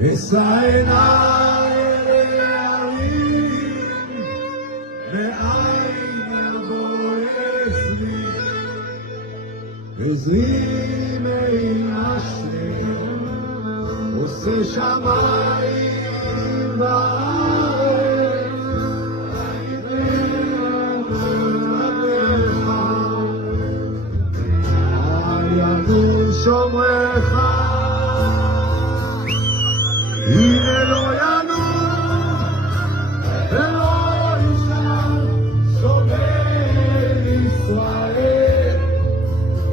אשא עיניי אל ההרים, מאין יבוא עזרי, עזרי מעם השם, עושה שמיים וארץ, ינום שומרך, הנה לא ינום ולא ישן, שומר ישראל.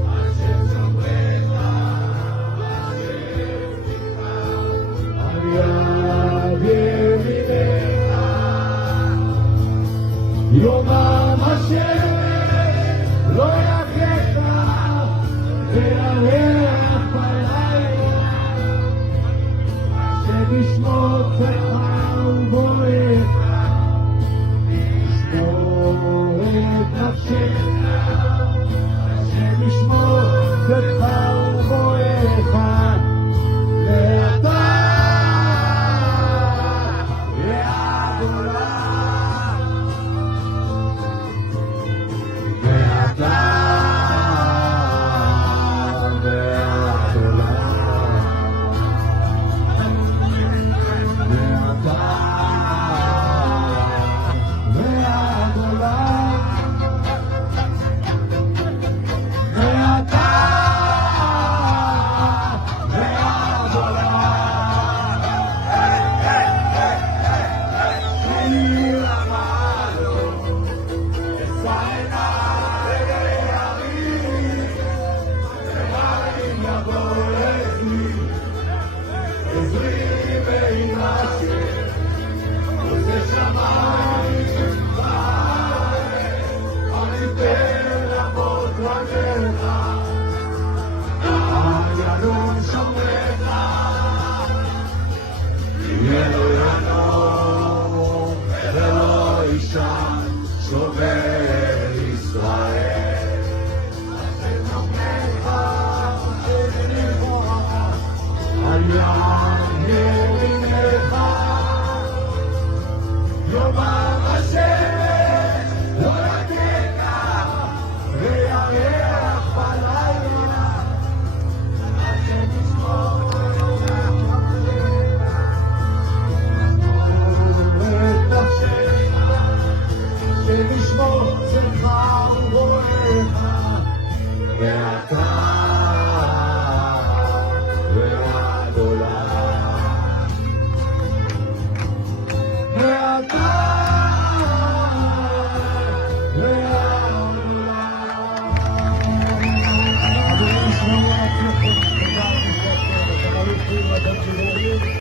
השם שומרך, השם תקרא, על יד ימינך. יומם השמש לא יכך, והריח בלילה, השם ישמור צאתך